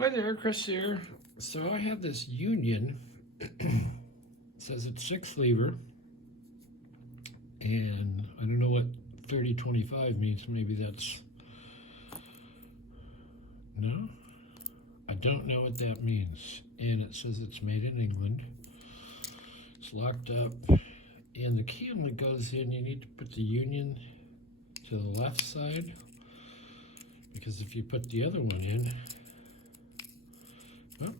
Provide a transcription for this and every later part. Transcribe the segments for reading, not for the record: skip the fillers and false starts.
Hi there, Chris here. So I have this union. It says it's 6 lever, and I don't know what 3025 means. Maybe that's no. I don't know what that means. And it says it's made in England. It's locked up, and the key only goes in. You need to put the union to the left side, because if you put the other one in, well,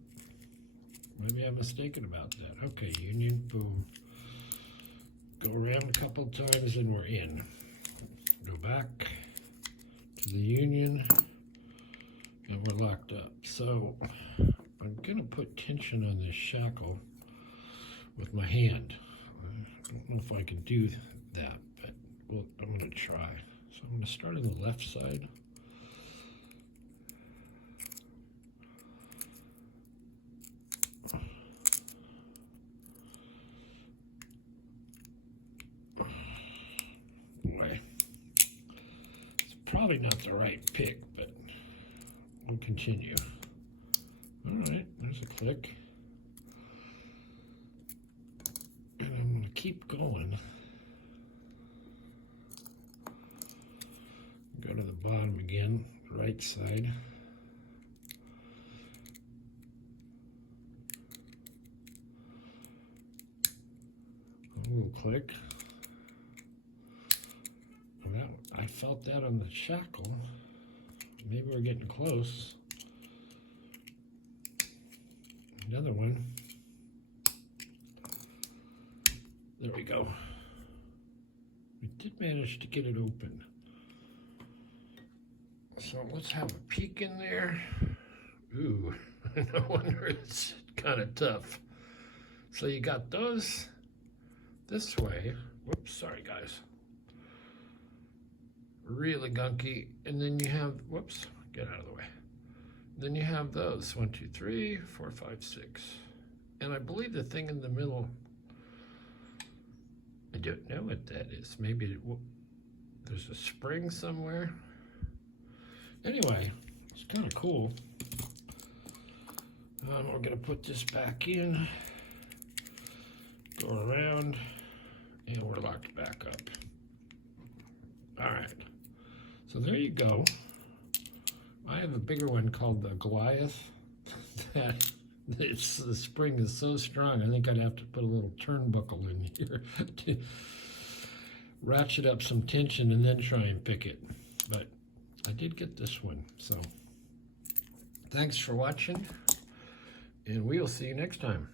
maybe I'm mistaken about that. Okay, union, boom. Go around a couple times and we're in. Go back to the union and we're locked up. So I'm gonna put tension on this shackle with my hand. I don't know if I can do that, but I'm gonna try. So I'm gonna start on the left side. Boy, it's probably not the right pick, but we'll continue. All right, there's a click. And I'm gonna keep going. Go to the bottom again, right side. A little click. I felt that on the shackle. Maybe we're getting close. Another one. There we go. We did manage to get it open. So let's have a peek in there. Ooh, no wonder it's kind of tough. So you got those this way. Whoops, sorry guys. Really gunky. And then you have, whoops, get out of the way. Then you have those, 1, 2, 3, 4, 5, 6. And I believe the thing in the middle, I don't know what that is. Maybe there's a spring somewhere. Anyway, it's kind of cool. We're gonna put this back in, go around, and we're locked back up. All right, so there you go. I have a bigger one called the Goliath. The spring is so strong, I think I'd have to put a little turnbuckle in here to ratchet up some tension and then try and pick it. But I did get this one, so thanks for watching, and we will see you next time.